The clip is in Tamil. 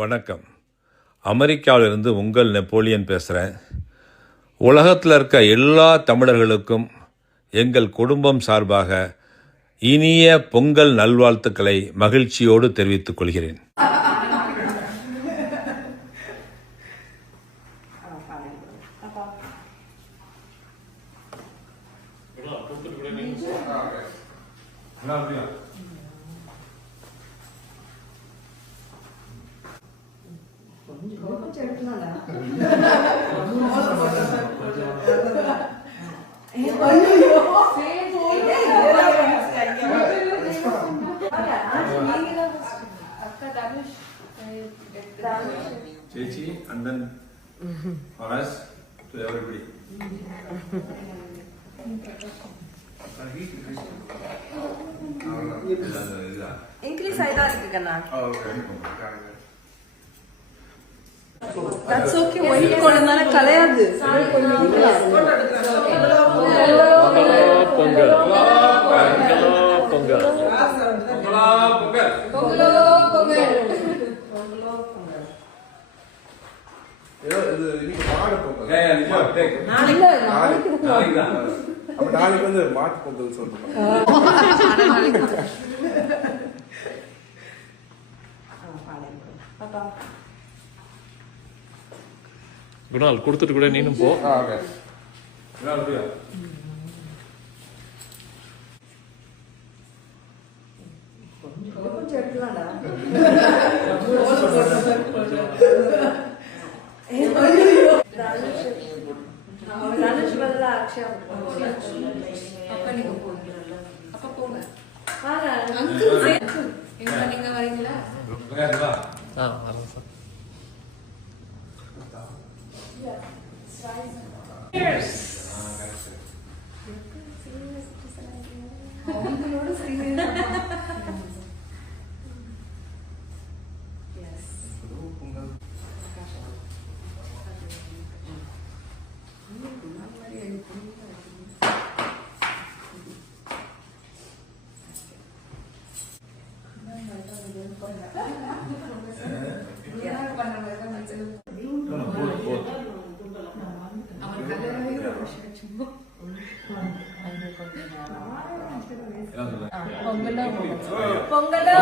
வணக்கம். அமெரிக்காவிலிருந்து உங்கள் நெப்போலியன் பேசுகிறேன் உலகத்தில் இருக்க எல்லா தமிழர்களுக்கும் எங்கள் குடும்பம் சார்பாக இனிய பொங்கல் நல்வாழ்த்துக்களை மகிழ்ச்சியோடு தெரிவித்துக் கொள்கிறேன். కొంచెం ఎడుతున్నాడా చేచి and then for us to everybody increase అయితే కన్నా தட்ஸ் ஓகே ஒயிட் கோலம் கலையாது நாளைக்கு வந்து மாட்டு பொங்கல் சொல்றேன் குணால் கொடுத்துட்டு கூட நீனும் போ. கொஞ்சம் எடுக்கலாம்டா தனுஷ் Yes. പൊങ്കലോ പൊങ്കലോ.